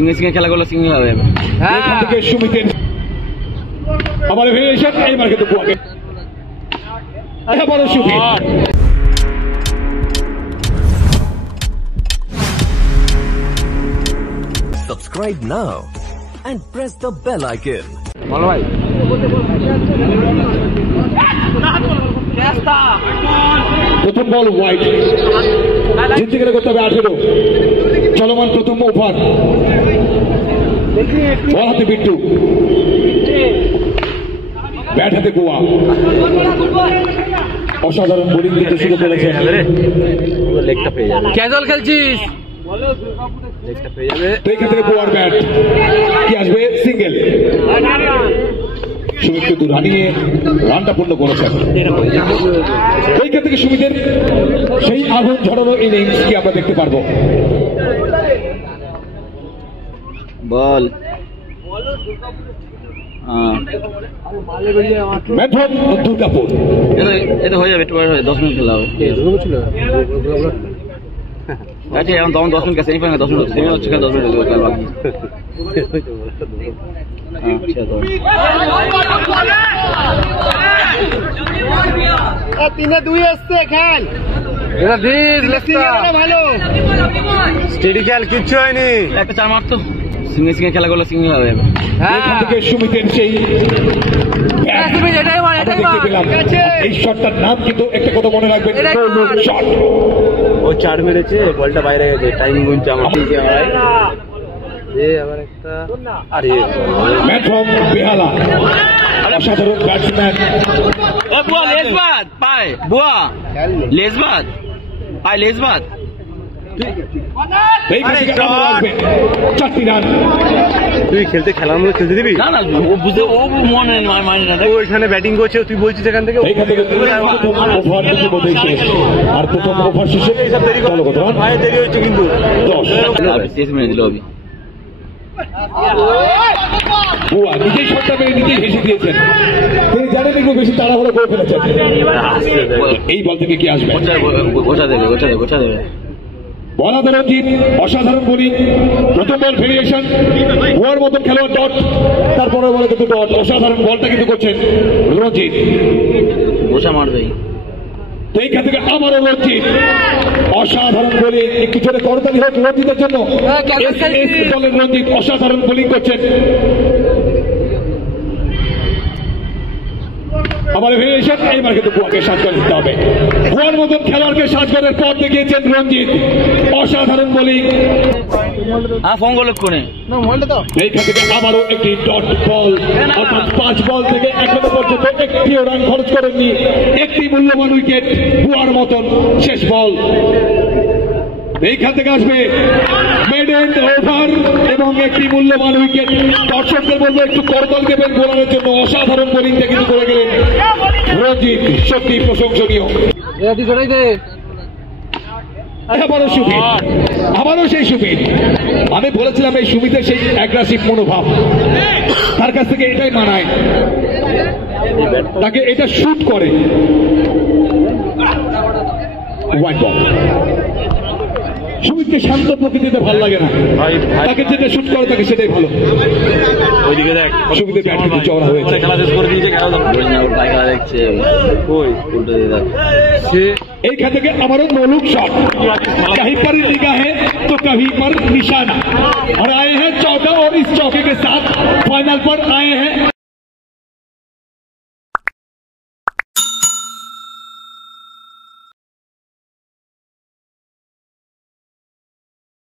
সিঙ্গে সিঙ্গে খেলাগুলো সিঙ্গে হবে। এখান থেকে সুমিতের আবার ভেরিয়েশন, এইবার কিন্তু বুয়াকে আবারও Sumit. Subscribe now and press the bell icon. বলো ভাই। প্রথম বল হোয়াইট, জিততে গেলে করতে হবে 18। চলমান প্রথম ওভার, বল হাতে বিট্টু, ব্যাট হাতে গোয়া। অসাধারণ বোলিং দিতে শুরু করেছে। লেগটা পেয়ে যাবে। ক্যাজুয়াল খেলছিস, লেগটা পেয়ে যাবে। এখান থেকে গোয়ার ব্যাট কি আসবে, সিঙ্গেল। সুমিত কিন্তু রানিয়ে রানটা পূর্ণ করেছেন। এইখান থেকে সুমিতের সেই আগুন ঝরানো ইনিংস কি আমরা দেখতে পারবো। বল মেথড দুর্গাপুর, এটা হয়ে যাবে, একটু 10 মিনিট খেলা হবে। আচ্ছা এখন তখন 10 minute semi final, 10 minute semi হচ্ছে, 10 মিনিট খেলা বাকি। আচ্ছা 3-2 আসছে খেল। এটা দিস লেফটটা ভালো স্টেডি খেল, কিচ্ছু হয়নি। একটা চার মারতো, সিঙ্গে সিঙ্গে খেলাগুলো সিঙ্গে হবে। এখান থেকে সুমিতের সেই এই শটটার নাম কিন্তু একটা কথা মনে রাখবেন, শট। ও 4 মেরেছে, বলটা বাইরে গেছে, টাইম গুনছে আমার। আবার একটা আরে ম্যাথম বেহালা, অসাধারণ ব্যাটসম্যান। বুয়া লেজবাদ পায়, বুয়া লেজবাদ পায়, লেজবাদ। তুই খেলতে খেলার মধ্যে খেলতে দিবি না? না ও বুঝে, ও মনে মানে না, ও এখানে ব্যাটিং করছে, তুই বলছিস এখান থেকে। আর প্রথম ওভার শেষে দেরি হচ্ছে কিন্তু 10 মিনিট দিল। বুয়া নিজেই শটটা মেরে নিজেই হেসে দিয়েছেন। তিনি জানেন এগুলো বেশি তাড়াহুড়ো করে ফেলেছেন। এই বল থেকে কি আসবে, গোছা দেবে, গোছা দেবে। বলা তো রঞ্জিত, অসাধারণ বোলিং। প্রথম বল ভেরিয়েশন, বুয়ার মতন খেলোয়াড় ডট, তারপরে বলে কিন্তু ডট। অসাধারণ বলটা কিন্তু করছেন রঞ্জিত, গোছা মারবে। তো এইখান থেকে আবারও রঞ্জিত, অসাধারণ বোলিং। একটু জোরে করতালি হোক রঞ্জিতের জন্য। বলেন রঞ্জিত, অসাধারণ বোলিং করছেন। আবার ভেরিয়েশন, এইবার কিন্তু বুয়াকে সাজ করে দিতে হবে। বুয়ার মতন খেলোয়াড়কে সাজ করার পর দেখিয়েছেন রঞ্জিত, অসাধারণ বোলিং। ফোন করলো কোনে। এইখান থেকে আবারও একটি ডট বল, অর্থাৎ 5 বল থেকে এখনো পর্যন্ত একটিও রান খরচ করেননি। একটি মূল্যবান উইকেট, বুয়ার মতন শেষ বল। এইখান থেকে আসবে মেডেন ওভার এবং একটি মূল্যবান উইকেট। দর্শকদের বলবো একটু করতাল দেবেন বোলারের জন্য। অসাধারণ বোলিংটা কিন্তু করে গেলেন রঞ্জিত, সত্যি প্রশংসনীয়। আবারও সুমিত, আবারও সেই সুমিত। আমি বলেছিলাম এই সুমিতের সেই অ্যাগ্রেসিভ মনোভাব, তার কাছ থেকে এটাই মানায়, তাকে এটা শুট করে। হোয়াইট বল, সুমিতকে শান্ত প্রকৃতিতে ভালো লাগে না, তাকে যেটা শুট করে তাকে সেটাই ভালো। ওইদিকে দেখ, সুমিতের ব্যাট কিন্তু চওড়া হয়েছে। খেলা শেষ করে দিয়েছে, খেলা দেখছে। উল্টো দিয়ে যাচ্ছে। এইখান থেকে আমারও मौलूक शॉट, कहीं पर निगाह है तो कहीं पर निशाना, और आए हैं चौका, और इस चौके के साथ फाइनल पर आए हैं